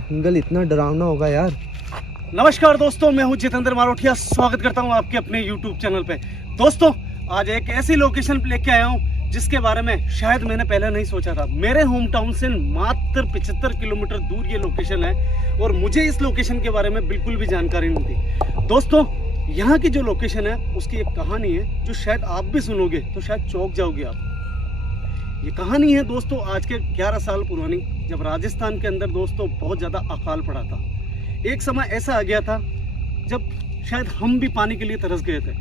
जंगल इतना डरावना होगा यार। नमस्कार दोस्तों, मैं हूं जितेंद्र मारोठिया। स्वागत करता हूं आपके अपने YouTube चैनल पे। दोस्तों, आज एक ऐसी लोकेशन पे लेके आया हूं जिसके बारे में शायद मैंने पहले नहीं सोचा था। मेरे होम टाउन से मात्र 75 किलोमीटर दूर ये लोकेशन है और मुझे इस लोकेशन के बारे में बिल्कुल भी जानकारी नहीं थी। दोस्तों, यहाँ की जो लोकेशन है उसकी एक कहानी है जो शायद आप भी सुनोगे तो शायद चौंक जाओगे आप। ये कहानी है दोस्तों आज के 11 साल पुरानी, जब राजस्थान के अंदर दोस्तों बहुत ज़्यादा अकाल पड़ा था। एक समय ऐसा आ गया था जब शायद हम भी पानी के लिए तरस गए थे।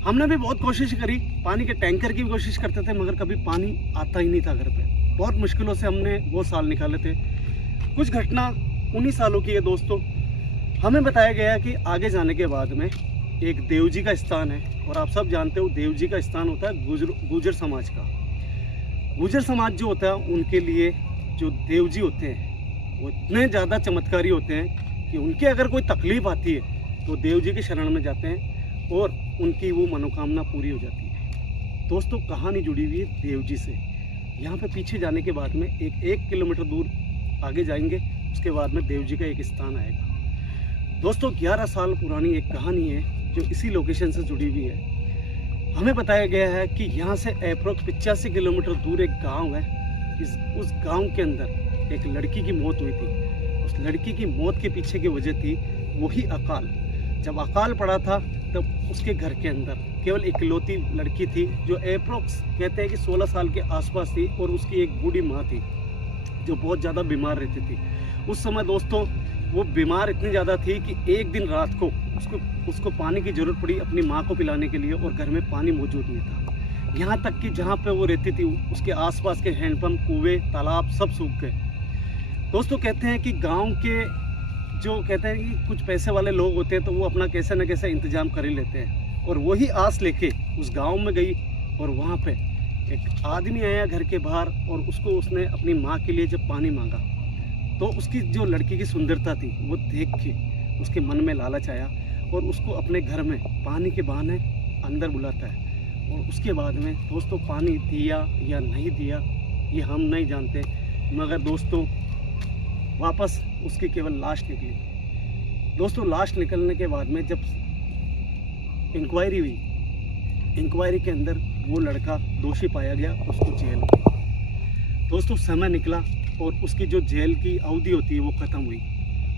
हमने भी बहुत कोशिश करी, पानी के टैंकर की भी कोशिश करते थे, मगर कभी पानी आता ही नहीं था घर पे। बहुत मुश्किलों से हमने वो साल निकाले थे। कुछ घटना उन्हीं सालों की है दोस्तों। हमें बताया गया कि आगे जाने के बाद में एक देव जी का स्थान है, और आप सब जानते हो देव जी का स्थान होता है गुर्जर समाज का। गुर्जर समाज जो होता है उनके लिए जो देव जी होते हैं वो इतने ज़्यादा चमत्कारी होते हैं कि उनके अगर कोई तकलीफ आती है तो देव जी के शरण में जाते हैं और उनकी वो मनोकामना पूरी हो जाती है। दोस्तों, कहानी जुड़ी हुई है देव जी से। यहाँ पे पीछे जाने के बाद में एक किलोमीटर दूर आगे जाएंगे, उसके बाद में देव जी का एक स्थान आएगा। दोस्तों, 11 साल पुरानी एक कहानी है जो इसी लोकेशन से जुड़ी हुई है। हमें बताया गया है कि यहाँ से अप्रोक्स 85 किलोमीटर दूर एक गांव है। उस गांव के अंदर एक लड़की की मौत हुई थी। उस लड़की की मौत के पीछे की वजह थी वही अकाल। जब अकाल पड़ा था तब उसके घर के अंदर केवल इकलौती लड़की थी जो अप्रोक्स कहते हैं कि 16 साल के आसपास थी, और उसकी एक बूढ़ी माँ थी जो बहुत ज़्यादा बीमार रहती थी। उस समय दोस्तों वो बीमार इतनी ज़्यादा थी कि एक दिन रात को उसको पानी की ज़रूरत पड़ी अपनी माँ को पिलाने के लिए, और घर में पानी मौजूद नहीं था। यहाँ तक कि जहाँ पे वो रहती थी उसके आसपास के हैंडपम्प, कुएं, तालाब सब सूख गए। दोस्तों, कहते हैं कि गांव के जो कहते हैं कि कुछ पैसे वाले लोग होते हैं तो वो अपना कैसे न कैसे इंतजाम कर ही लेते हैं, और वही आस लेके उस गांव में गई। और वहाँ पे एक आदमी आया घर के बाहर, और उसने अपनी माँ के लिए जब पानी मांगा तो उसकी जो लड़की की सुंदरता थी वो देख के उसके मन में लालच आया, और उसको अपने घर में पानी के बहाने अंदर बुलाता है। और उसके बाद में दोस्तों पानी दिया या नहीं दिया ये हम नहीं जानते, मगर दोस्तों वापस उसकी केवल लाश निकली। दोस्तों, लाश निकलने के बाद में जब इंक्वायरी हुई, इंक्वायरी के अंदर वो लड़का दोषी पाया गया, उसको जेल में। दोस्तों, समय निकला और उसकी जो जेल की अवधि होती है वो ख़त्म हुई,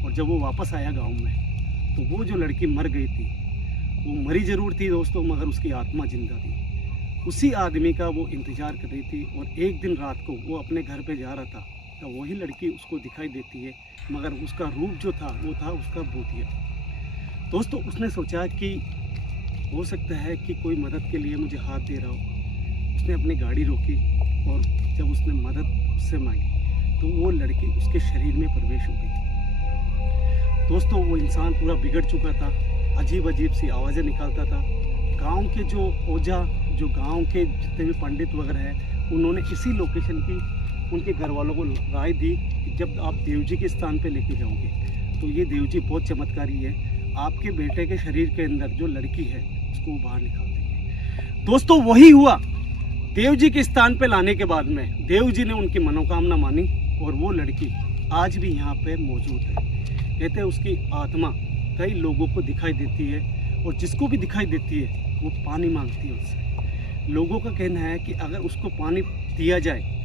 और जब वो वापस आया गांव में तो वो जो लड़की मर गई थी वो मरी ज़रूर थी दोस्तों, मगर उसकी आत्मा जिंदा थी। उसी आदमी का वो इंतज़ार कर रही थी, और एक दिन रात को वो अपने घर पे जा रहा था तो वही लड़की उसको दिखाई देती है, मगर उसका रूप जो था वो था उसका भूतिया। दोस्तों, उसने सोचा कि हो सकता है कि कोई मदद के लिए मुझे हाथ दे रहा हो। उसने अपनी गाड़ी रोकी, और जब उसने मदद उससे मांगी तो वो लड़की उसके शरीर में प्रवेश हो गई। दोस्तों, वो इंसान पूरा बिगड़ चुका था, अजीब अजीब सी आवाज़ें निकालता था। गांव के जो ओझा, जो गांव के जितने भी पंडित वगैरह हैं, उन्होंने इसी लोकेशन की उनके घर वालों को राय दी कि जब आप देव जी के स्थान पे लेके जाओगे तो ये देव जी बहुत चमत्कारी है, आपके बेटे के शरीर के अंदर जो लड़की है उसको बाहर निकाल देंगे। दोस्तों, वही हुआ। देव जी के स्थान पे लाने के बाद में देव जी ने उनकी मनोकामना मानी, और वो लड़की आज भी यहाँ पे मौजूद है। कहते हैं उसकी आत्मा कई लोगों को दिखाई देती है, और जिसको भी दिखाई देती है वो पानी मांगती है उससे। लोगों का कहना है कि अगर उसको पानी दिया जाए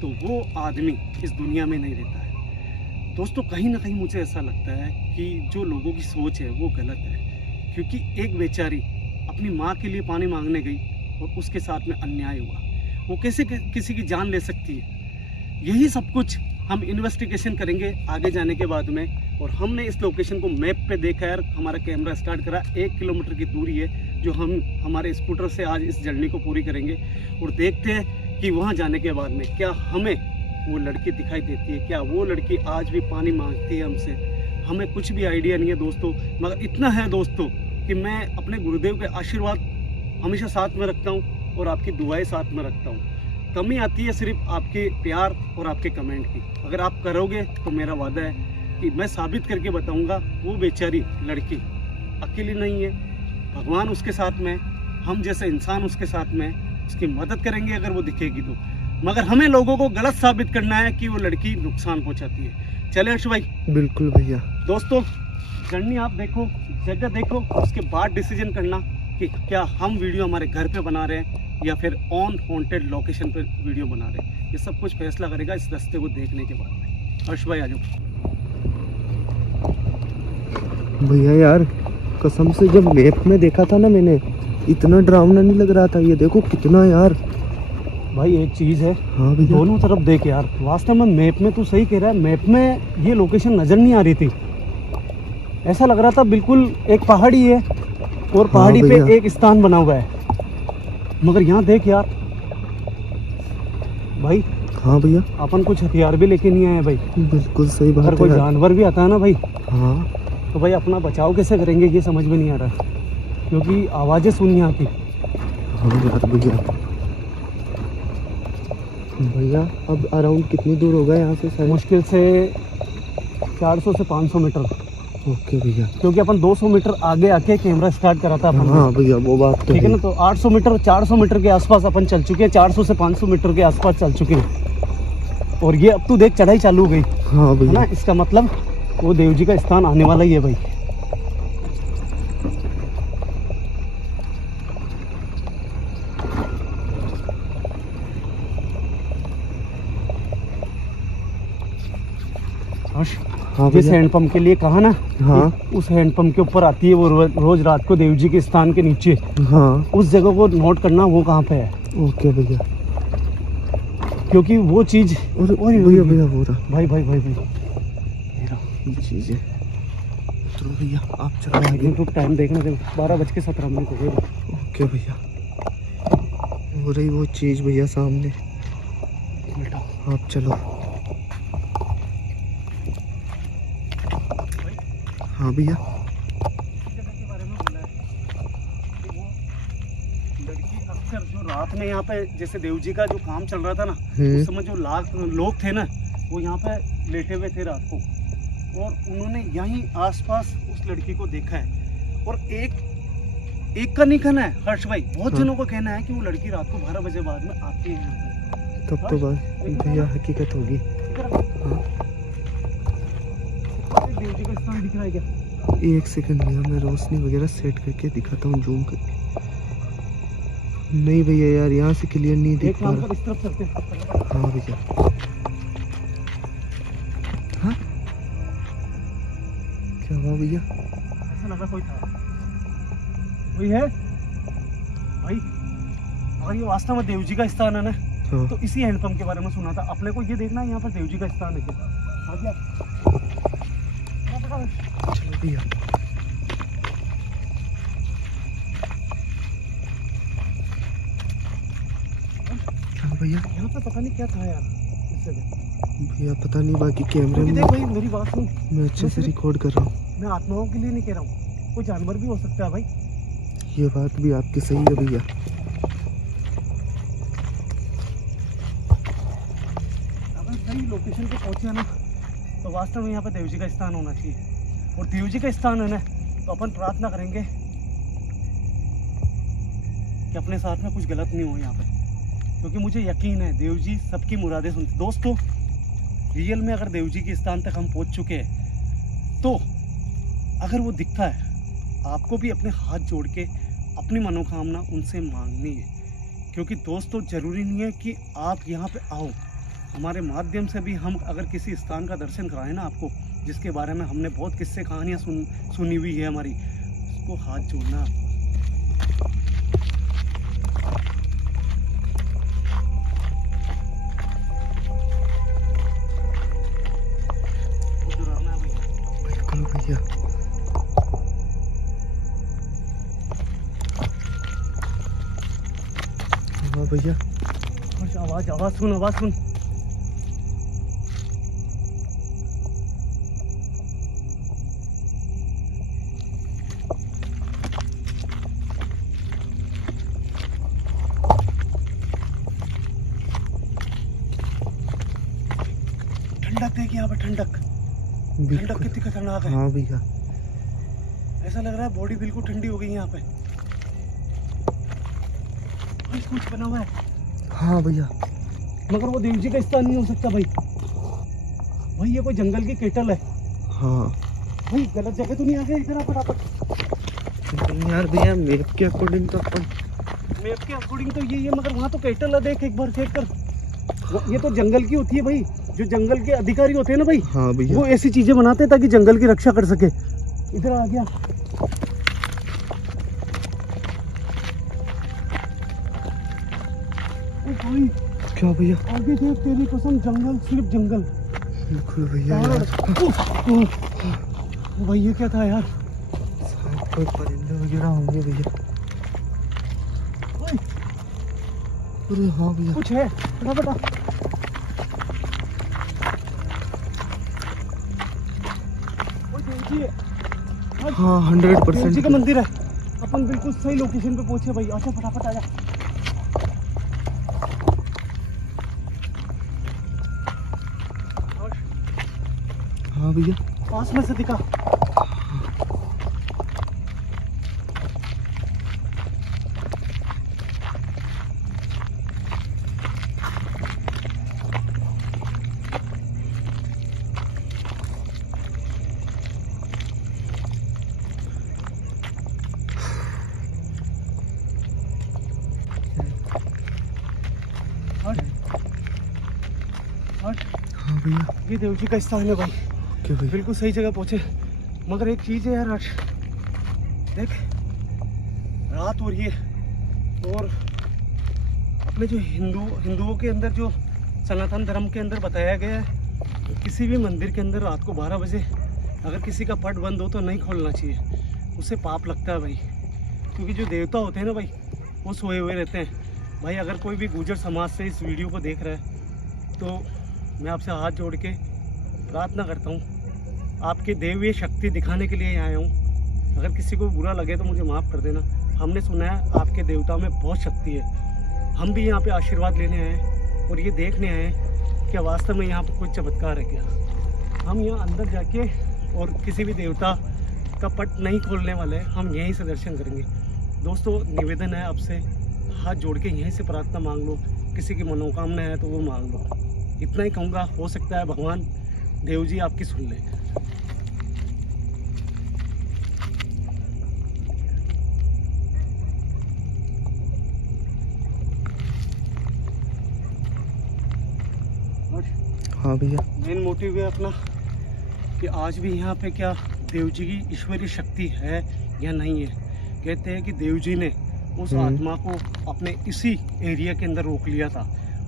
तो वो आदमी इस दुनिया में नहीं रहता है। दोस्तों, कहीं ना कहीं मुझे ऐसा लगता है कि जो लोगों की सोच है वो गलत है, क्योंकि एक बेचारी अपनी माँ के लिए पानी मांगने गई और उसके साथ में अन्याय हुआ। वो कैसे किसी की जान ले सकती है? यही सब कुछ हम इन्वेस्टिगेशन करेंगे आगे जाने के बाद में। और हमने इस लोकेशन को मैप पे देखा है, हमारा कैमरा स्टार्ट करा। 1 किलोमीटर की दूरी है जो हम हमारे स्कूटर से आज इस जर्नी को पूरी करेंगे, और देखते हैं कि वहाँ जाने के बाद में क्या हमें वो लड़की दिखाई देती है, क्या वो लड़की आज भी पानी मांगती है हमसे। हमें कुछ भी आइडिया नहीं है दोस्तों, मगर इतना है दोस्तों कि मैं अपने गुरुदेव के आशीर्वाद हमेशा साथ में रखता हूँ, और आपकी दुआएं साथ में रखता हूँ। कमी आती है सिर्फ आपके प्यार और आपके कमेंट की। अगर आप करोगे तो मेरा वादा है कि मैं साबित करके बताऊंगा वो बेचारी लड़की अकेली नहीं है, भगवान उसके साथ में, हम जैसे इंसान उसके साथ में, उसकी मदद करेंगे अगर वो दिखेगी तो। मगर हमें लोगों को गलत साबित करना है कि वो लड़की नुकसान पहुंचाती है। चले हर्ष भाई? बिल्कुल भैया। दोस्तों जर्नी आप देखो, जगह देखो, उसके बाद डिसीजन करना कि क्या हम वीडियो हमारे घर पे बना रहे हैं या फिर ऑन हॉन्टेड लोकेशन पे वीडियो बना रहे हैं। ये सब कुछ फैसला करेगा इस रास्ते को देखने के बाद में। हर्ष भाई आ जाओ। भैया यार कसम से जब मैप में देखा था ना मैंने, इतना डरावना नहीं लग रहा था। ये देखो कितना यार। भाई एक चीज़ है, हाँ भैया। दोनों तरफ देख यार। वास्तव में मैप में तू सही कह रहा है, मैप में ये लोकेशन नज़र नहीं आ रही थी। ऐसा लग रहा था बिल्कुल एक पहाड़ी है और पहाड़ी पे भैया। एक स्थान बना हुआ है, मगर यहाँ देख यार भाई। हाँ भैया। अपन कुछ हथियार भी लेके नहीं आए भाई। बिल्कुल सही बात अगर है कोई यार। जानवर भी आता है ना भाई, हाँ तो भाई अपना बचाव कैसे करेंगे ये समझ में नहीं आ रहा, क्योंकि आवाज़ें सुनी यहाँ की। हाँ यार भैया। भैया अब अराउंड कितनी दूर होगा यहाँ से शायद? मुश्किल से 400 से 500 मीटर, ओके भैया। क्योंकि अपन 200 मीटर आगे आके कैमरा स्टार्ट करा था अपन। हाँ भैया वो बात तो ठीक है ना। तो 800 मीटर 400 मीटर के आसपास अपन चल चुके हैं, 400 से 500 मीटर के आसपास चल चुके हैं। और ये अब तू देख चढ़ाई चालू हो गई हाँ है ना। भैया। इसका मतलब वो देव जी का स्थान आने वाला ही है भाई। हाँ जिस भैया। हैंडपंप के लिए कहा ना, हाँ उस हैंडपंप के ऊपर आती है वो रोज रात को देव जी के स्थान के नीचे। हाँ उस जगह को नोट करना वो कहाँ पे है, ओके भैया। क्योंकि वो चीज। और भैया भैया वो रहा भाई भाई भाई भाई ये चीज़ है। तो भैया आप चलो आगे। तो टाइम देखने दे, 12:17 हो गए। ओके भैया। हो रही वो चीज़ भैया सामने। आप चलो। हाँ भैया। के बारे में बोला है कि वो लड़की अक्सर जो रात में यहाँ पे, जैसे देव जी का जो काम चल रहा था ना, उस समय जो लोग थे ना, वो यहाँ पे लेटे हुए थे रात को, और उन्होंने यहीं आसपास उस लड़की को देखा है। और एक का नहीं कहना है हर्ष भाई, बहुत हाँ। जनों का कहना है कि वो लड़की रात को 12 बजे बाद में आती है यहाँ पे। तब तो बात भैया हकीकत होगी। हाँ। देव जी का स्थान दिख रहा है क्या? एक सेकंड भैया, मैं रोशनी वगैरह सेट करके दिखाता हूँ जूम करके। नहीं भैया यार यहाँ से क्लियर नहीं दिख एक पा काम रहा। कर, इस तरफ चलते हैं। हाँ भैया। हाँ क्या हुआ भैया? ऐसा लगा कोई था। कोई है भाई? अगर ये वास्तव में देव जी का स्थान है ना, हाँ तो इसी हैंडपंप के बारे में सुना था। अपने को ये देखना है यहाँ पर देव जी का स्थान है क्या। आ गया? चलो भैया। हाँ भैया। यहाँ पे पता नहीं क्या था यार इस जगह। भैया पता नहीं, बाकी कैमरे क्योंकि में देख भाई मेरी बात सुन, मैं अच्छे से रिकॉर्ड कर रहा हूँ। मैं आत्माओं के लिए नहीं कह रहा हूँ, कोई जानवर भी हो सकता है भाई। ये बात भी आपकी सही है भैया। अगर सही लोकेशन पे पहुंचे ना, तो वास्तव में यहाँ पे देव जी का स्थान होना चाहिए। और देव जी का स्थान है ना, तो अपन प्रार्थना करेंगे कि अपने साथ में कुछ गलत नहीं हो यहाँ पे, क्योंकि मुझे यकीन है देव जी सबकी मुरादें सुनते। दोस्तों रियल में अगर देव जी के स्थान तक हम पहुँच चुके हैं, तो अगर वो दिखता है, आपको भी अपने हाथ जोड़ के अपनी मनोकामना उनसे मांगनी है। क्योंकि दोस्तों ज़रूरी नहीं है कि आप यहाँ पे आओ, हमारे माध्यम से भी हम अगर किसी स्थान का दर्शन कराएं ना आपको, जिसके बारे में हमने बहुत किस्से कहानियाँ सुनी हुई है हमारी, उसको हाथ जोड़ना आपको। बिल्कुल भैया। हाँ भैया। आवाज सुन, आवाज सुन। ठंडक देखिए यहाँ पे, ठंडक ठंडक बिल्कुल। कितनी खतरनाक है। हाँ भैया। ऐसा लग रहा है बॉडी बिल्कुल ठंडी हो गई है यहाँ पे। कुछ बना हुआ है। हाँ भैया। मगर वो देव जी का स्थान नहीं हो सकता भाई। भाई ये कोई जंगल की केटल है। हाँ भाई गलत जगह तो नहीं आ गया इधर फटाफट? नहीं यार भैया, मैप के अकॉर्डिंग तो अपन मैप के अकॉर्डिंग तो यही है, मगर वहाँ तो केटल है, देख एक बार चेक कर। ये तो जंगल की होती है भाई, जो जंगल के अधिकारी होते हैं ना भाई, हाँ भैया, वो ऐसी चीजें बनाते हैं ताकि जंगल की रक्षा कर सके। इधर आ गया। ओ भाई क्या भैया? आगे देख, तेरी कसम जंगल, सिर्फ जंगल। बिल्कुल भैया यार, यार, भाई ये क्या था यार? शायद कोई परिंदे वगैरह होंगे भैया। ओए, अरे हाँ भैया, कुछ है बता। ओए देवजी है। हाँ देवजी 100%। का मंदिर है। अपन बिल्कुल सही लोकेशन पे पहुंचे भाई। आजा फटाफट आजा। हाँ भैया, पास में से दिखा। हट हट। हाँ भैया, ये देवजी का स्थान है भाई। क्या भैया? बिल्कुल सही जगह पहुंचे, मगर एक चीज है यार हर्ष, देख रात हो रही है और अपने जो हिंदुओं के अंदर, जो सनातन धर्म के अंदर बताया गया है, किसी भी मंदिर के अंदर रात को 12 बजे अगर किसी का पट बंद हो तो नहीं खोलना चाहिए, उससे पाप लगता है भाई। क्योंकि जो देवता होते हैं ना भाई, वो सोए हुए रहते हैं भाई। अगर कोई भी गुर्जर समाज से इस वीडियो को देख रहा है तो मैं आपसे हाथ जोड़ के प्रार्थना करता हूँ, आपके दैवीय शक्ति दिखाने के लिए आया हूँ। अगर किसी को बुरा लगे तो मुझे माफ़ कर देना। हमने सुना है आपके देवताओं में बहुत शक्ति है। हम भी यहाँ पे आशीर्वाद लेने आए हैं और ये देखने आए हैं कि वास्तव में यहाँ पर कोई चमत्कार है क्या। हम यहाँ अंदर जाके और किसी भी देवता का पट नहीं खोलने वाले हैं, हम यहीं से दर्शन करेंगे। दोस्तों निवेदन है आपसे, हाथ जोड़ के यहीं से प्रार्थना मांग लो, किसी की मनोकामना है तो वो मांग लो। इतना ही कहूँगा, हो सकता है भगवान देव जी आपकी सुन ले। हाँ भैया, मेन मोटिव है अपना कि आज भी यहाँ पे क्या देव जी की ईश्वरीय शक्ति है या नहीं है। कहते हैं कि देव जी ने उस आत्मा को अपने इसी एरिया के अंदर रोक लिया था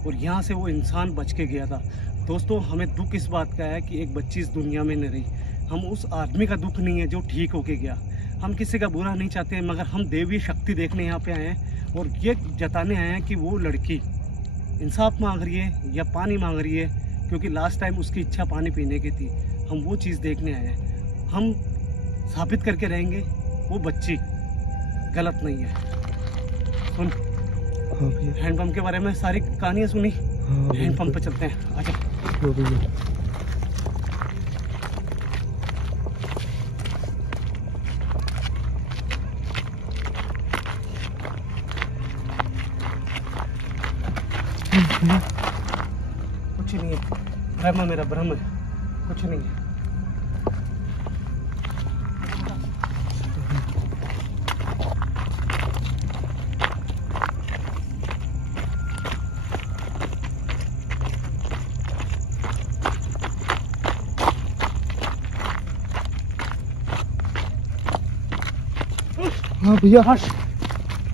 और यहाँ से वो इंसान बच के गया था। दोस्तों हमें दुख इस बात का है कि एक बच्ची इस दुनिया में नहीं रही। हम उस आदमी का दुख नहीं है जो ठीक होके गया। हम किसी का बुरा नहीं चाहते हैं, मगर हम देवी शक्ति देखने यहाँ पे आए हैं और ये जताने आए हैं कि वो लड़की इंसाफ मांग रही है या पानी मांग रही है, क्योंकि लास्ट टाइम उसकी इच्छा पानी पीने की थी। हम वो चीज़ देखने आए हैं। हम साबित करके रहेंगे वो बच्ची गलत नहीं है। सुन, हाँ भैया, हैंडपम्प के बारे में सारी कहानियाँ सुनी। हाँ हैंडपम्प पे चलते हैं, आजा। हाँ भैया। कुछ नहीं है, भ्रम है, मेरा भ्रम है, कुछ नहीं है। हाँ भैया, हर्ष,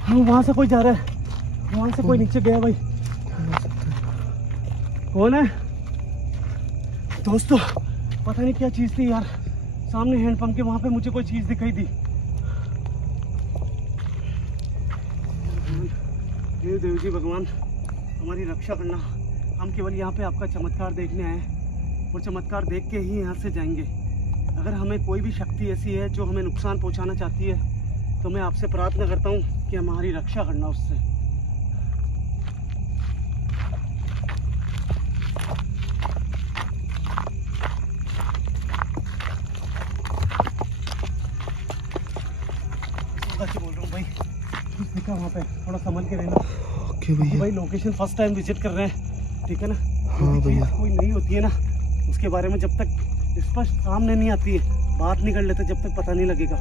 हाँ वहाँ से कोई जा रहा है, वहाँ से कोई नीचे गया भाई। कौन है दोस्तों? पता नहीं क्या चीज़ थी यार, सामने हैंडपंप के वहाँ पे मुझे कोई चीज़ दिखाई दी। हे देव जी भगवान, हमारी रक्षा करना। हम केवल यहाँ पे आपका चमत्कार देखने आए हैं और चमत्कार देख के ही यहाँ से जाएंगे। अगर हमें कोई भी शक्ति ऐसी है जो हमें नुकसान पहुँचाना चाहती है तो मैं आपसे प्रार्थना करता हूँ कि हमारी रक्षा करना उससे। बोल रहा हूँ भाई, कुछ दिखा वहाँ पे, थोड़ा संभल के रहना। ओके भैया। भाई लोकेशन फर्स्ट टाइम विजिट कर रहे हैं, ठीक है ना? हाँ भैया। कोई नहीं होती है ना उसके बारे में जब तक स्पष्ट सामने नहीं आती है, बात नहीं कर लेते, जब तक पता नहीं लगेगा।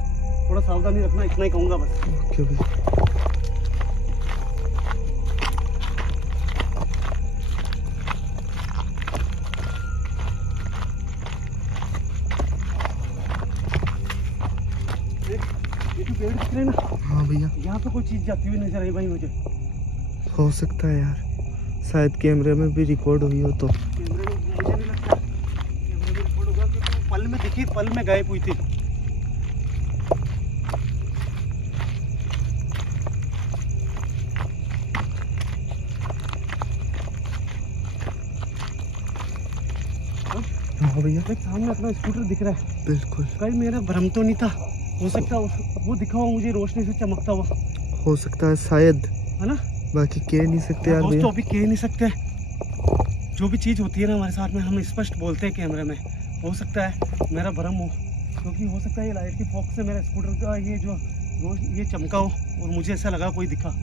थोड़ा सावधानी रखना, इतना ही कहूँगा बस। ओके भैया। ये जो पेड़ दिख रहे हैं ना, हाँ भैया, यहाँ पे कोई चीज जाती हुई नजर आई भाई मुझे। हो सकता है यार, शायद कैमरे में भी रिकॉर्ड हुई हो तो। कैमरे में मुझे नहीं लगता कैमरे में रिकॉर्ड होगा, क्योंकि वो पल में दिखी, पल में गायब हुई थी। हाँ भैया, देख सामने अपना स्कूटर दिख रहा है। बिल्कुल। कहीं मेरा भ्रम तो नहीं था, हो सकता है वो दिखा हुआ मुझे रोशनी से चमकता हुआ, हो सकता है शायद, है ना। बाकी कह नहीं सकते यार भैया। दोस्तों अभी कह नहीं सकते, जो भी चीज़ होती है ना हमारे साथ में, हम स्पष्ट बोलते हैं कैमरे में। हो सकता है मेरा भ्रम हो, क्योंकि हो सकता है ये लाइट की फोक से मेरा स्कूटर का ये जो ये चमका हो और मुझे ऐसा लगा कोई दिखा।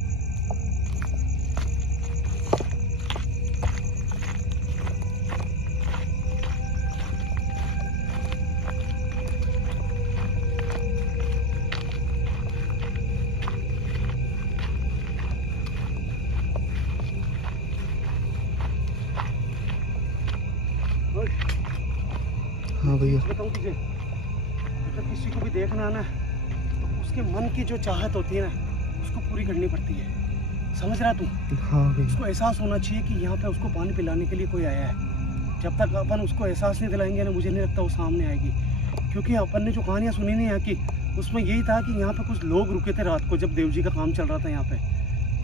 हाँ भैया, बताऊँ तुझे, मतलब किसी को भी देखना है ना, तो उसके मन की जो चाहत होती है ना, उसको पूरी करनी पड़ती है। समझ रहा तू? हाँ भैया, उसको एहसास होना चाहिए कि यहाँ पे उसको पानी पिलाने के लिए कोई आया है। जब तक अपन उसको एहसास नहीं दिलाएंगे ना, मुझे नहीं लगता वो सामने आएगी। क्योंकि अपन ने जो कहानियाँ सुनी नहीं यहाँ की, उसमें यही था कि यहाँ पे कुछ लोग रुके थे रात को, जब देव जी का काम चल रहा था यहाँ पे,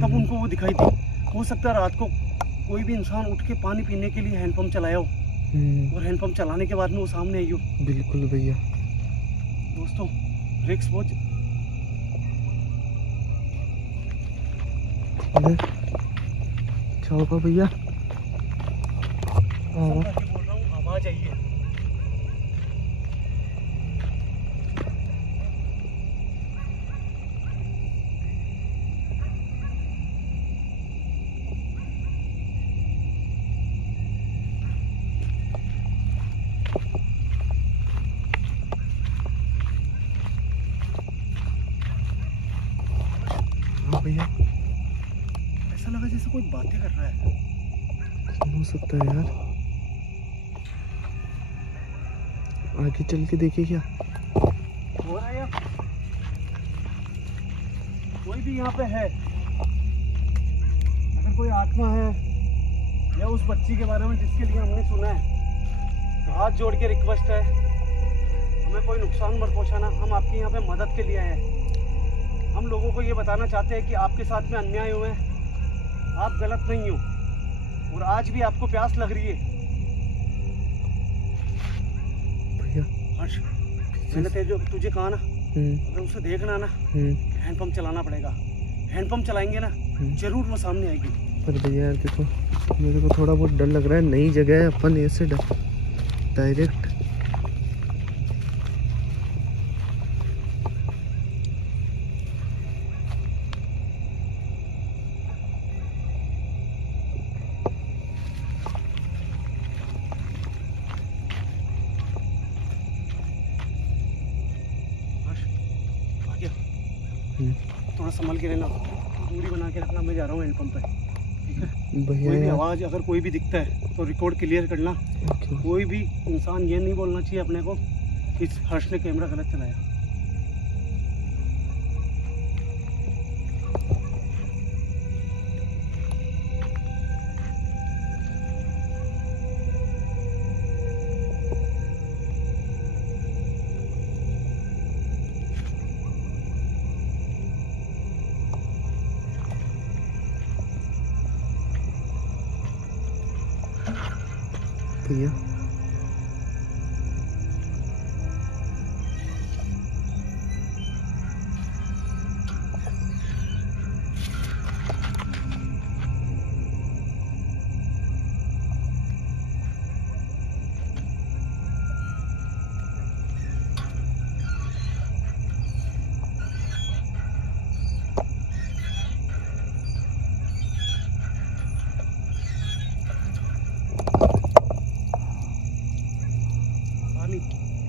तब उनको वो दिखाई थी। हो सकता है रात को कोई भी इंसान उठ के पानी पीने के लिए हैंडपम्प चलाया हो, और हैंडपम्प चलाने के बाद में वो सामने आई हो। बिल्कुल भैया। दोस्तों रिक्स बहुत। क्या होगा भैया? बोल रहा हूँ, आवाज आई है। भैया, ऐसा लगा जैसे कोई बातें कर रहा है। हो सकता है यार, आगे चल के देखे क्या हो रहा है यार। कोई भी यहाँ पे है, अगर कोई आत्मा है या उस बच्ची के बारे में जिसके लिए हमने सुना है, तो हाथ जोड़ के रिक्वेस्ट है, हमें कोई नुकसान मत पहुँचाना। हम आपकी यहाँ पे मदद के लिए आए हैं। हम लोगों को ये बताना चाहते हैं कि आपके साथ में अन्याय हुए हैं, आप गलत नहीं हो, और आज भी आपको प्यास लग रही है। भैया, हर्ष, मैंने तुझे कहा ना, अगर उसे देखना ना, हैंडपम्प चलाना पड़ेगा। हैंडपम्प चलाएंगे ना, जरूर वो सामने आएगी। पर भैया यार देखो, मेरे को थोड़ा बहुत डर लग रहा है। नई जगह है, अपन ऐसे डायरेक्ट। थोड़ा संभल के रहना, दूरी बना के रखना। मैं जा रहा हूँ हैंडपम्प पे, ठीक है? भैया कोई भी आवाज़ अगर कोई भी दिखता है तो रिकॉर्ड क्लियर करना। कोई भी इंसान ये नहीं बोलना चाहिए अपने को कि हर्ष ने कैमरा गलत चलाया। भैया,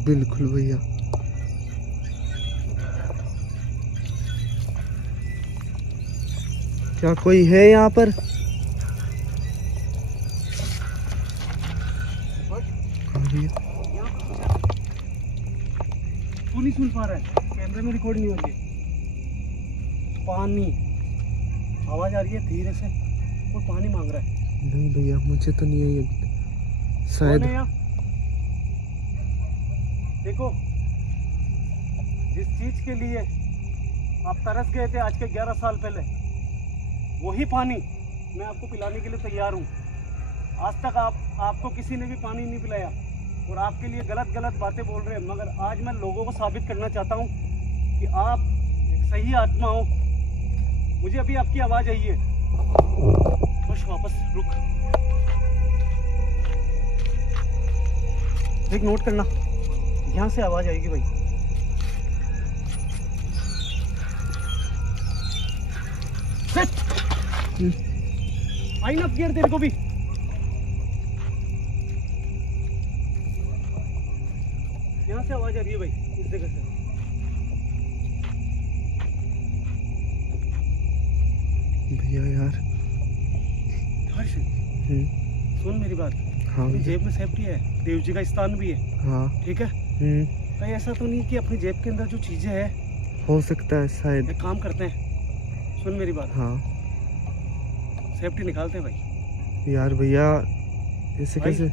बिल्कुल भैया। क्या कोई है यहाँ पर? हाँ भैया। तू नहीं सुन पा रहा है? कैमरे में रिकॉर्ड नहीं हो रही है। पानी, आवाज आ रही है धीरे से, कोई पानी मांग रहा है। नहीं भैया, मुझे तो नहीं है ये शायद। कौन है यहाँ? देखो, जिस चीज के लिए आप तरस गए थे आज के 11 साल पहले, वही पानी मैं आपको पिलाने के लिए तैयार हूँ। आज तक आपको किसी ने भी पानी नहीं पिलाया और आपके लिए गलत गलत बातें बोल रहे हैं, मगर आज मैं लोगों को साबित करना चाहता हूँ कि आप एक सही आत्मा हो। मुझे अभी आपकी आवाज़ आई है। बस वापस रुक, एक नोट करना, यहाँ से आवाज़ आएगी भाई। आई ना गियर तेरे को भी। यहाँ से आवाज आ रही है भाई, इस जगह से। भैया यार। हर्ष, सुन मेरी बात। हाँ अपनी जेब में सेफ्टी है, देव जी का स्थान भी है। हाँ। ठीक है। कहीं ऐसा तो नहीं कि अपनी जेब के अंदर जो चीजें है, हो सकता है शायद। एक काम करते हैं, सुन मेरी बात। हाँ। सेफ्टी निकालते हैं भाई। यार भैया ऐसे कैसे?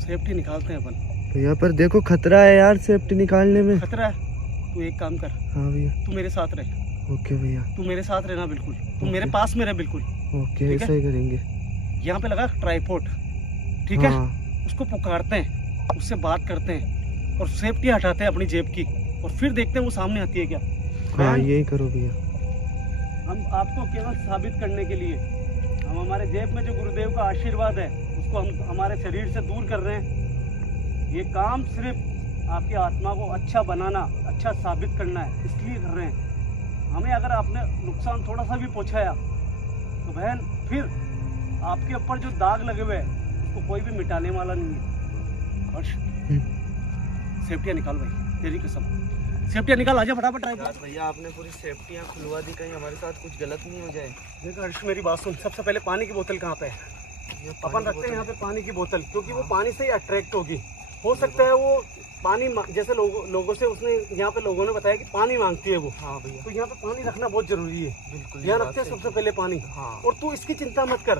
सेफ्टी निकालते हैं अपन। भैया पर देखो खतरा है यार सेफ्टी निकालने में। खतरा है? तू एक काम कर। हाँ भैया। तू मेरे साथ रह। ओके भैया। तू मेरे साथ रहना बिल्कुल। तू मेरे पास में रह बिल्कुल। ओके, ऐसा ही करेंगे। यहाँ पे लगा ट्राइपॉड, ठीक है? हाँ। उसको पुकारते हैं, उससे बात करते हैं और सेफ्टी हटाते हैं अपनी जेब की, और फिर देखते हैं वो सामने आती है क्या। हाँ यही करो भैया। हम आपको केवल साबित करने के लिए, हम हमारे जेब में जो गुरुदेव का आशीर्वाद है उसको हम हमारे शरीर से दूर कर रहे हैं। ये काम सिर्फ आपकी आत्मा को अच्छा बनाना, अच्छा साबित करना है, इसलिए कर रहे हैं। हमें अगर आपने नुकसान थोड़ा सा भी पहुंचाया तो बहन फिर आपके ऊपर जो दाग लगे हुए हैं उसको कोई भी मिटाने वाला नहीं है। हर्ष, सेफ्टियाँ निकाल भाई, तेरी कसम, सेफ्टियाँ निकाल। आजा फटाफट। भैया आपने पूरी सेफ्टियाँ खुलवा दी, कहीं हमारे साथ कुछ गलत नहीं हो जाए। देखो हर्ष, मेरी बात सुन। सबसे पहले पानी की बोतल कहाँ पे है? अपन रखते हैं यहाँ पे पानी की बोतल, क्योंकि वो पानी से ही अट्रैक्ट होगी। हो सकता है वो पानी जैसे लोगों से उसने यहाँ पे लोगों ने बताया कि पानी मांगती है वो। हाँ भैया। तो यहाँ पे पानी रखना बहुत जरूरी है। बिल्कुल, यहाँ रखते हैं सबसे पहले पानी। हाँ। और तू इसकी चिंता मत कर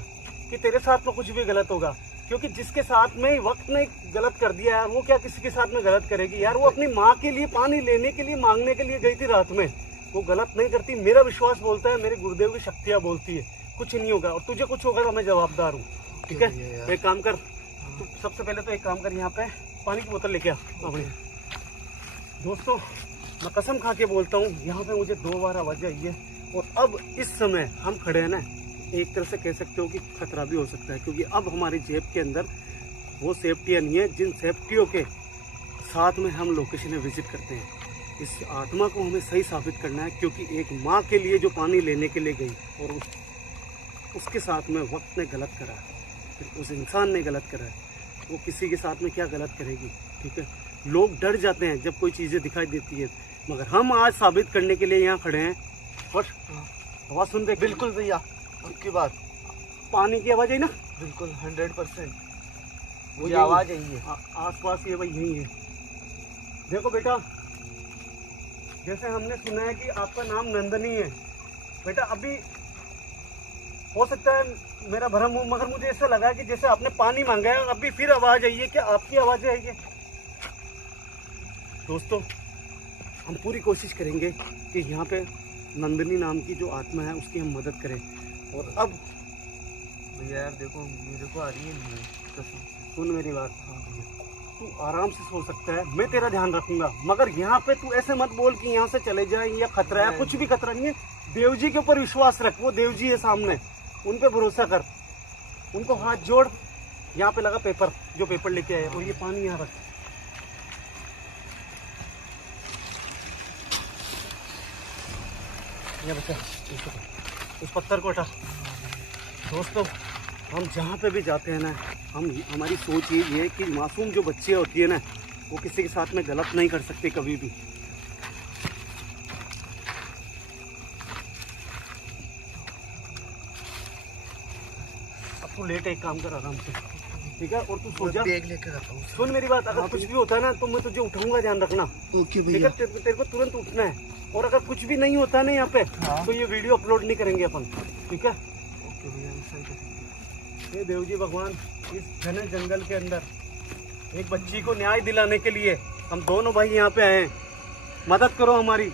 कि तेरे साथ में कुछ भी गलत होगा, क्योंकि जिसके साथ में वक्त ने गलत कर दिया यार, वो क्या किसी के साथ में गलत करेगी यार। वो अपनी माँ के लिए पानी लेने के लिए, मांगने के लिए गई थी रात में, वो गलत नहीं करती। मेरा विश्वास बोलता है, मेरे गुरुदेव की शक्तियाँ बोलती है कुछ नहीं होगा, और तुझे कुछ होगा तो मैं जवाबदार हूँ। ठीक है, एक काम कर, तू सबसे पहले तो एक काम कर, यहाँ पे पानी की बोतल लेके आ अपनी। दोस्तों, मैं कसम खा के बोलता हूँ, यहाँ पे मुझे 2 बार आवाज़ आई है, और अब इस समय हम खड़े हैं ना, एक तरह से कह सकते हो कि खतरा भी हो सकता है, क्योंकि अब हमारी जेब के अंदर वो सेफ्टियाँ नहीं है जिन सेफ्टियों के साथ में हम लोकेशन में विजिट करते हैं। इस आत्मा को हमें सही साबित करना है, क्योंकि एक माँ के लिए जो पानी लेने के लिए गई और उसके साथ में वक्त ने गलत करा, फिर उस इंसान ने गलत करा है, वो किसी के साथ में क्या गलत करेगी। ठीक है, लोग डर जाते हैं जब कोई चीज़ें दिखाई देती है, मगर हम आज साबित करने के लिए यहाँ खड़े हैं। और आवाज़ सुन दे। बिल्कुल भैया, आपकी बात। पानी की आवाज़ आई ना? बिल्कुल 100% वो आवाज़ आई है। आसपास ये भाई यही है। देखो बेटा, जैसे हमने सुना है कि आपका नाम नंदनी है बेटा, अभी हो सकता है मेरा भ्रम हो, मगर मुझे ऐसा लगा कि जैसे आपने पानी मांगा है, अभी फिर आवाज़ आई है। क्या आपकी आवाज़ आई है? दोस्तों, हम पूरी कोशिश करेंगे कि यहाँ पे नंदनी नाम की जो आत्मा है उसकी हम मदद करें। और अब भैया यार देखो, मेरे को आ रही है नींद, सुन मेरी बात। हाँ भैया, तू आराम से सो सकता है, मैं तेरा ध्यान रखूंगा, मगर यहाँ पे तू ऐसे मत बोल कि यहाँ से चले जाए या खतरा है। कुछ भी खतरा नहीं है। देव जी के ऊपर विश्वास रख, वो देव जी है सामने, उन पे भरोसा कर, उनको हाथ जोड़। यहाँ पे लगा पेपर, जो पेपर लेके आए, और ये पानी यहाँ रख। ये बच्चा, उस पत्थर को हटा। दोस्तों, हम जहाँ पे भी जाते हैं ना, हमारी सोच ये है कि मासूम जो बच्चियाँ होती है ना, वो किसी के साथ में गलत नहीं कर सकते कभी भी। अब तू लेट एक काम कर आराम से, ठीक है? और तू सो जा। बैग लेकर आता हूँ। सुन मेरी बात, अगर कुछ भी होता है ना तो मैं तुझे उठाऊंगा, ध्यान रखना। ओके ठीक भैया। है? तेरे को तुरंत उठना है। और अगर कुछ भी नहीं होता ना यहाँ पे, हाँ। तो ये वीडियो अपलोड नहीं करेंगे अपन, ठीक है? ओके भैया, ऐसा ही कर। हे देव जी भगवान, इस घने जंगल के अंदर एक बच्ची को न्याय दिलाने के लिए हम दोनों भाई यहाँ पे आए हैं। मदद करो हमारी।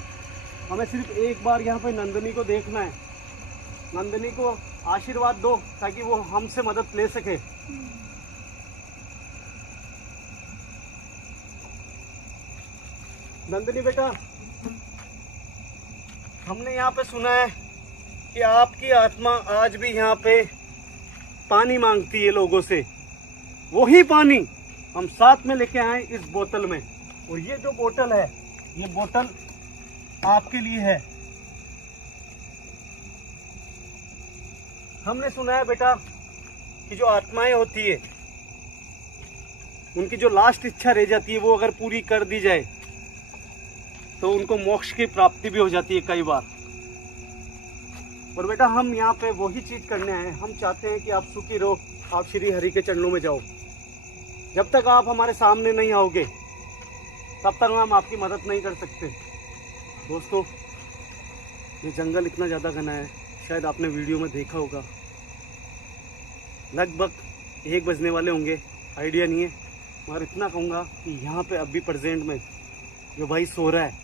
हमें सिर्फ एक बार यहाँ पे नंदिनी को देखना है। नंदिनी को आशीर्वाद दो ताकि वो हमसे मदद ले सके। नंदिनी बेटा, हमने यहाँ पे सुना है कि आपकी आत्मा आज भी यहाँ पे पानी मांगती है लोगों से। वही पानी हम साथ में लेके आए इस बोतल में। और ये जो बोतल है, ये बोतल आपके लिए है। हमने सुना है बेटा कि जो आत्माएं होती है, उनकी जो लास्ट इच्छा रह जाती है, वो अगर पूरी कर दी जाए तो उनको मोक्ष की प्राप्ति भी हो जाती है कई बार। और बेटा हम यहाँ पे वही चीज करने आए हैं। हम चाहते हैं कि आप सुखी रहो, आप श्री हरि के चरणों में जाओ। जब तक आप हमारे सामने नहीं आओगे तब तक हम आपकी मदद नहीं कर सकते। दोस्तों, ये जंगल इतना ज़्यादा घना है, शायद आपने वीडियो में देखा होगा। लगभग 1 बजने वाले होंगे, आइडिया नहीं है, मगर इतना कहूँगा कि यहाँ पे अभी प्रेजेंट में जो भाई सो रहा है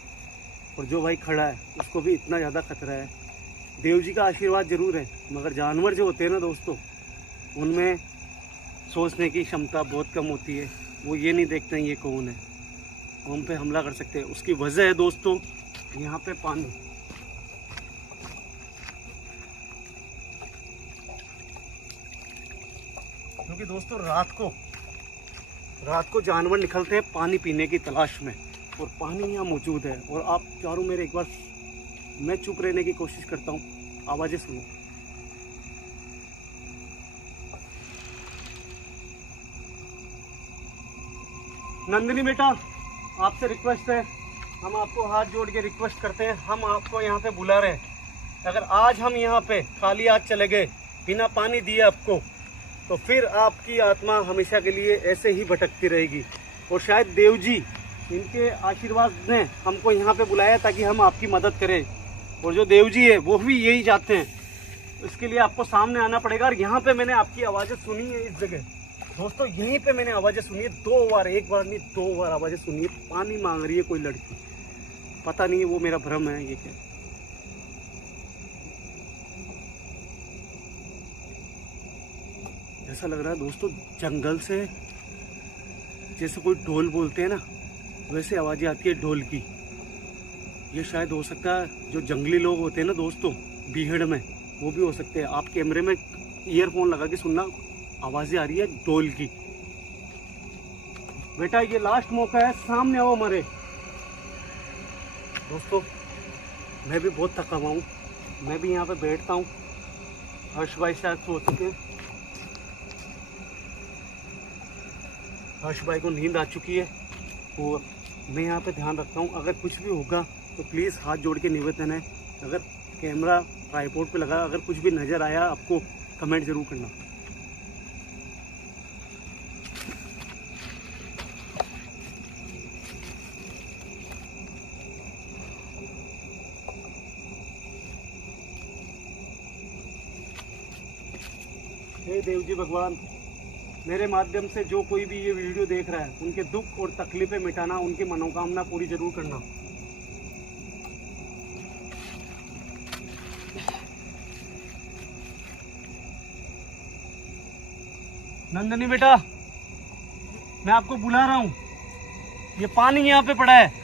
और जो भाई खड़ा है, उसको भी इतना ज़्यादा खतरा है। देव जी का आशीर्वाद जरूर है, मगर जानवर जो होते हैं ना दोस्तों, उनमें सोचने की क्षमता बहुत कम होती है। वो ये नहीं देखते हैं ये कौन है, हम पे हमला कर सकते हैं। उसकी वजह है दोस्तों यहाँ पे पानी। क्योंकि दोस्तों रात को जानवर निकलते हैं पानी पीने की तलाश में, और पानी यहाँ मौजूद है। और आप चारों मेरे एक बार, मैं चुप रहने की कोशिश करता हूँ, आवाज़ें सुनो। नंदिनी बेटा, आपसे रिक्वेस्ट है, हम आपको हाथ जोड़ के रिक्वेस्ट करते हैं, हम आपको यहाँ पे बुला रहे हैं। अगर आज हम यहाँ पे खाली हाथ चले गए, बिना पानी दिए आपको, तो फिर आपकी आत्मा हमेशा के लिए ऐसे ही भटकती रहेगी। और शायद देव जी, इनके आशीर्वाद ने हमको यहाँ पे बुलाया ताकि हम आपकी मदद करें। और जो देव जी है वो भी यही चाहते हैं। इसके लिए आपको सामने आना पड़ेगा। और यहाँ पे मैंने आपकी आवाज़ें सुनी है, इस जगह दोस्तों, यहीं पे मैंने आवाज़ें सुनी है 2 बार, 1 बार नहीं 2 बार आवाज़ें सुनी है। पानी मांग रही है कोई लड़की, पता नहीं वो मेरा भ्रम है ये क्या। ऐसा लग रहा है दोस्तों जंगल से जैसे कोई ढोल बोलते हैं ना, वैसे आवाज़ें आती है ढोल की। ये शायद हो सकता है जो जंगली लोग होते हैं ना दोस्तों, बीहड़ में, वो भी हो सकते हैं। आप कैमरे में ईयरफोन लगा के सुनना, आवाज़ें आ रही है ढोल की। बेटा ये लास्ट मौका है, सामने आओ हमारे। दोस्तों मैं भी बहुत थका हुआ हूँ, मैं भी यहाँ पे बैठता हूँ। हर्ष भाई शायद सो चुके हैं, हर्ष भाई को नींद आ चुकी है। और मैं यहाँ पे ध्यान रखता हूँ, अगर कुछ भी होगा तो प्लीज़ हाथ जोड़ के निवेदन है, अगर कैमरा ट्राइपॉड पे लगा, अगर कुछ भी नज़र आया आपको, कमेंट ज़रूर करना। हे देव जी भगवान, मेरे माध्यम से जो कोई भी ये वीडियो देख रहा है, उनके दुख और तकलीफें मिटाना, उनकी मनोकामना पूरी जरूर करना। नंदिनी बेटा, मैं आपको बुला रहा हूँ, ये पानी यहाँ पे पड़ा है।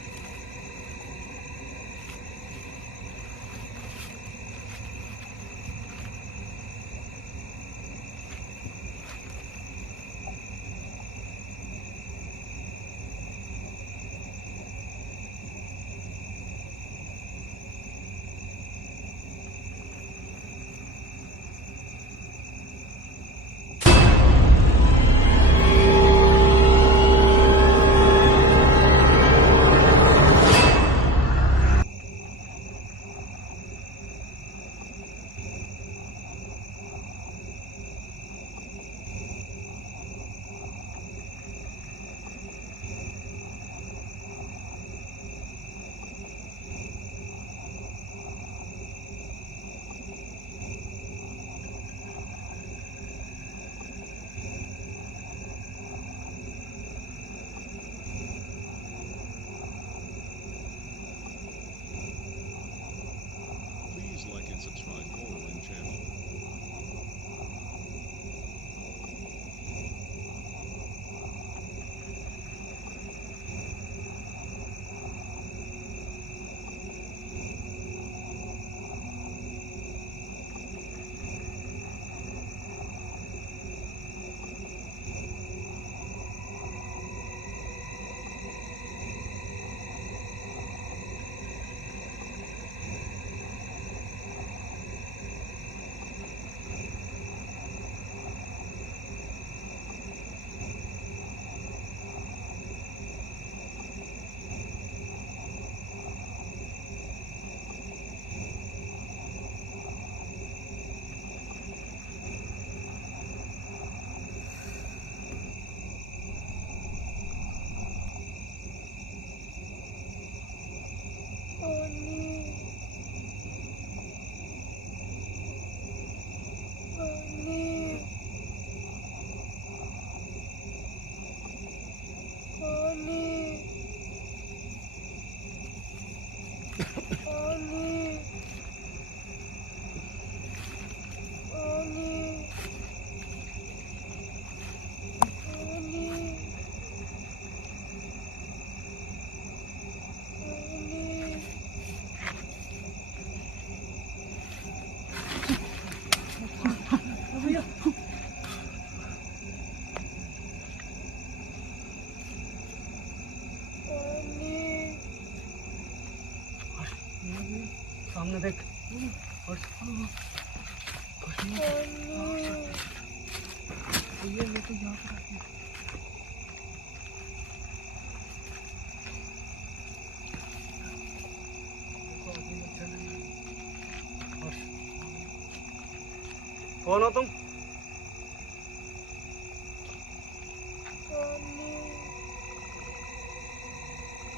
कौन हो तुम?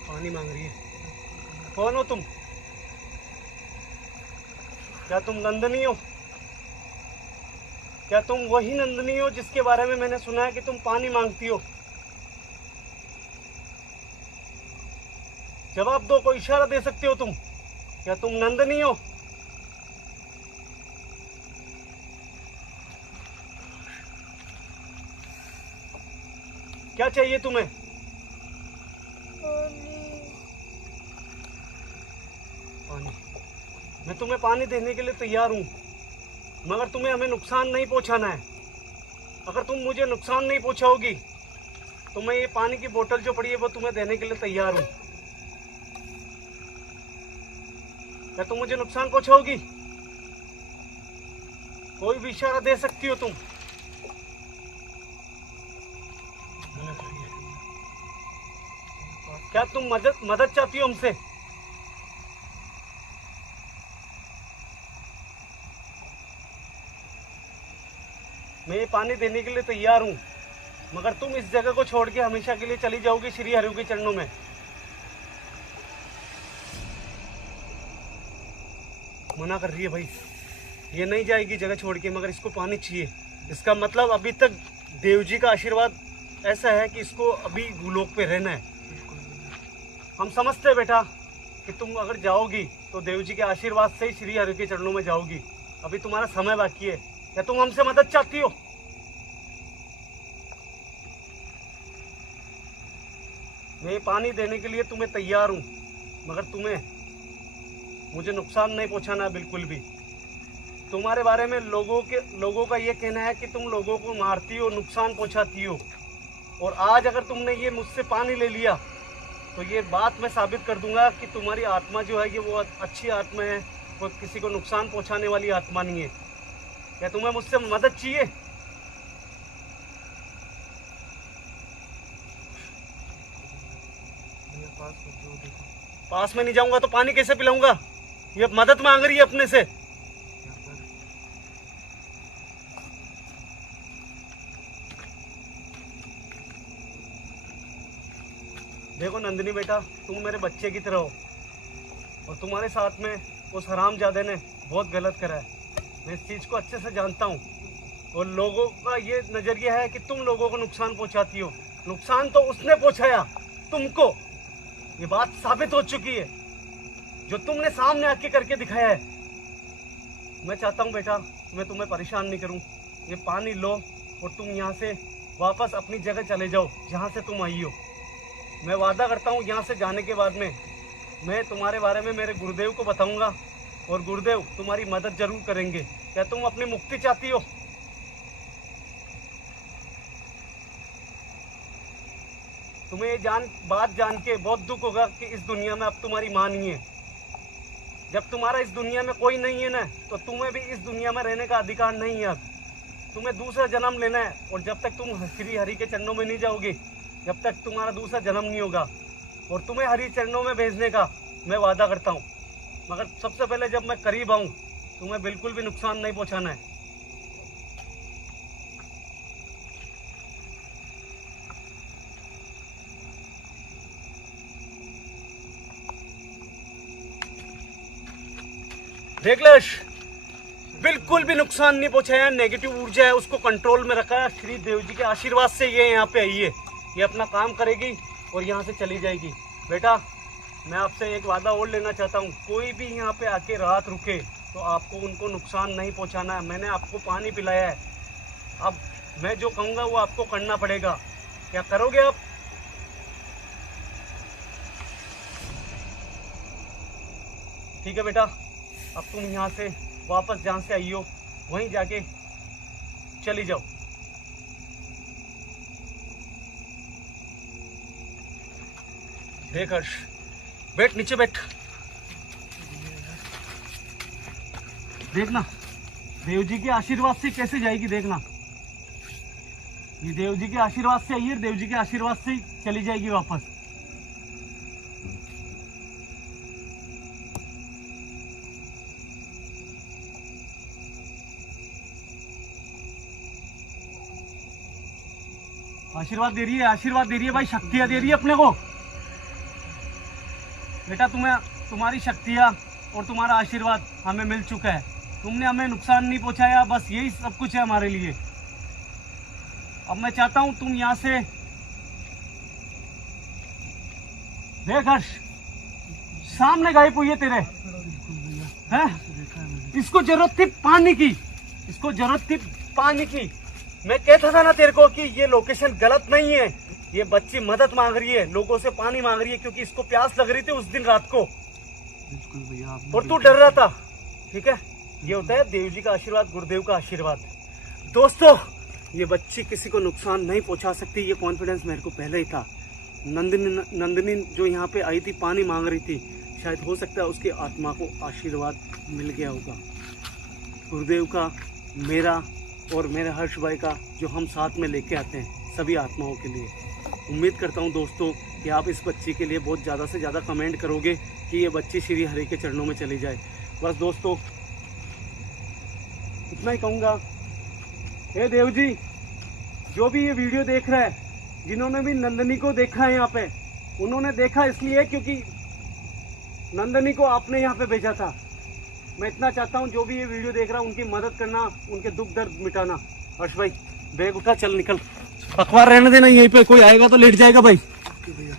पानी मांग रही है। कौन हो तुम? क्या तुम नंदनी हो? क्या तुम वही नंदनी हो जिसके बारे में मैंने सुना है कि तुम पानी मांगती हो? जवाब दो, कोई इशारा दे सकते हो तुम? क्या तुम नंदनी हो? क्या चाहिए तुम्हें? पानी। मैं तुम्हें पानी देने के लिए तैयार हूं, मगर तुम्हें हमें नुकसान नहीं पहुंचाना है। अगर तुम मुझे नुकसान नहीं पहुंचाओगी तो मैं ये पानी की बोतल जो पड़ी है वो तुम्हें देने के लिए तैयार हूं। क्या तुम मुझे नुकसान पहुंचाओगी? कोई भी इशारा दे सकती हो तुम? क्या तुम मदद चाहती हो हमसे? मैं ये पानी देने के लिए तैयार हूं, मगर तुम इस जगह को छोड़ के हमेशा के लिए चली जाओगी श्री हरि के चरणों में। मना कर रही है भाई, ये नहीं जाएगी जगह छोड़ के, मगर इसको पानी चाहिए। इसका मतलब अभी तक देव जी का आशीर्वाद ऐसा है कि इसको अभी भूलोक पे रहना है। हम समझते हैं बेटा कि तुम अगर जाओगी तो देव जी के आशीर्वाद से ही श्री हरि के चरणों में जाओगी। अभी तुम्हारा समय बाकी है। क्या तुम हमसे मदद चाहती हो? मैं पानी देने के लिए तुम्हें तैयार हूं, मगर तुम्हें मुझे नुकसान नहीं पहुंचाना है बिल्कुल भी। तुम्हारे बारे में लोगों का ये कहना है कि तुम लोगों को मारती हो, नुकसान पहुंचाती हो। और आज अगर तुमने ये मुझसे पानी ले लिया तो ये बात मैं साबित कर दूंगा कि तुम्हारी आत्मा जो है कि वो अच्छी आत्मा है, वो किसी को नुकसान पहुंचाने वाली आत्मा नहीं है। क्या तुम्हें मुझसे मदद चाहिए? पास में नहीं जाऊंगा तो पानी कैसे पिलाऊंगा? ये मदद मांग रही है अपने से। देखो नंदिनी बेटा, तुम मेरे बच्चे की तरह हो और तुम्हारे साथ में उस हरामजादे ने बहुत गलत करा है। मैं इस चीज को अच्छे से जानता हूँ और लोगों का ये नजरिया है कि तुम लोगों को नुकसान पहुंचाती हो। नुकसान तो उसने पहुंचाया तुमको, ये बात साबित हो चुकी है, जो तुमने सामने आके करके दिखाया है। मैं चाहता हूँ बेटा मैं तुम्हें परेशान नहीं करूँ। ये पानी लो और तुम यहाँ से वापस अपनी जगह चले जाओ जहाँ से तुम आई हो। मैं वादा करता हूँ यहाँ से जाने के बाद में मैं तुम्हारे बारे में मेरे गुरुदेव को बताऊंगा और गुरुदेव तुम्हारी मदद जरूर करेंगे। क्या तुम अपनी मुक्ति चाहती हो? तुम्हें ये बात जान के बहुत दुख होगा कि इस दुनिया में अब तुम्हारी मां नहीं है। जब तुम्हारा इस दुनिया में कोई नहीं है ना, तो तुम्हें भी इस दुनिया में रहने का अधिकार नहीं है। अब तुम्हें दूसरा जन्म लेना है और जब तक तुम श्री हरि के चरणों में नहीं जाओगे, जब तक तुम्हारा दूसरा जन्म नहीं होगा और तुम्हें हरि चरणों में भेजने का मैं वादा करता हूँ। मगर सबसे पहले जब मैं करीब आऊँ तुम्हें बिल्कुल भी नुकसान नहीं पहुँचाना है। देख ले, बिल्कुल भी नुकसान नहीं पहुंचाया। नेगेटिव ऊर्जा है उसको कंट्रोल में रखा है। श्री देव जी के आशीर्वाद से ये यहाँ पे आई है। ये अपना काम करेगी और यहाँ से चली जाएगी। बेटा मैं आपसे एक वादा और लेना चाहता हूँ, कोई भी यहाँ पे आके रात रुके तो आपको उनको नुकसान नहीं पहुँचाना है। मैंने आपको पानी पिलाया है, अब मैं जो कहूँगा वो आपको करना पड़ेगा। क्या करोगे आप? ठीक है बेटा, अब तुम यहाँ से वापस जहाँ से आई हो वहीं जाके चली जाओ। देख हर्ष, बैठ नीचे बैठ। देखना देव जी के आशीर्वाद से कैसे जाएगी। देखना ये देव जी के आशीर्वाद से आई है, देव जी के आशीर्वाद से ही चली जाएगी वापस। आशीर्वाद दे रही है, आशीर्वाद दे रही है भाई, शक्तियाँ दे रही है अपने को। बेटा तुम्हें तुम्हारी शक्तियाँ और तुम्हारा आशीर्वाद हमें मिल चुका है। तुमने हमें नुकसान नहीं पहुंचाया, बस यही सब कुछ है हमारे लिए। अब मैं चाहता हूं तुम यहाँ से देख हर्ष, सामने गायब हुई है तेरे, हैं? इसको जरूरत थी पानी की, इसको जरूरत थी पानी की। मैं कहता था ना तेरे को कि ये लोकेशन गलत नहीं है। ये बच्ची मदद मांग रही है, लोगों से पानी मांग रही है, क्योंकि इसको प्यास लग रही थी उस दिन रात को। बिल्कुल भैया, और तू डर रहा था। ठीक है, ये होता है देव जी का आशीर्वाद, गुरुदेव का आशीर्वाद। दोस्तों, ये बच्ची किसी को नुकसान नहीं पहुंचा सकती, ये कॉन्फिडेंस मेरे को पहले ही था। नंदिनी जो यहाँ पे आई थी, पानी मांग रही थी, शायद हो सकता है उसकी आत्मा को आशीर्वाद मिल गया होगा गुरुदेव का, मेरा और मेरे हर्ष भाई का, जो हम साथ में लेके आते हैं सभी आत्माओं के लिए। उम्मीद करता हूँ दोस्तों कि आप इस बच्ची के लिए बहुत ज़्यादा से ज़्यादा कमेंट करोगे कि ये बच्ची श्री हरि के चरणों में चली जाए। बस दोस्तों इतना ही कहूँगा। हे देव जी, जो भी ये वीडियो देख रहा है, जिन्होंने भी नंदनी को देखा है यहाँ पे, उन्होंने देखा इसलिए क्योंकि नंदनी को आपने यहाँ पे भेजा था। मैं इतना चाहता हूँ जो भी ये वीडियो देख रहा है उनकी मदद करना, उनके दुख दर्द मिटाना। हर्ष भाई बैग उठा, चल निकल, अखबार रहने देना, यहीं पे कोई आएगा तो लेट जाएगा भाई। भैया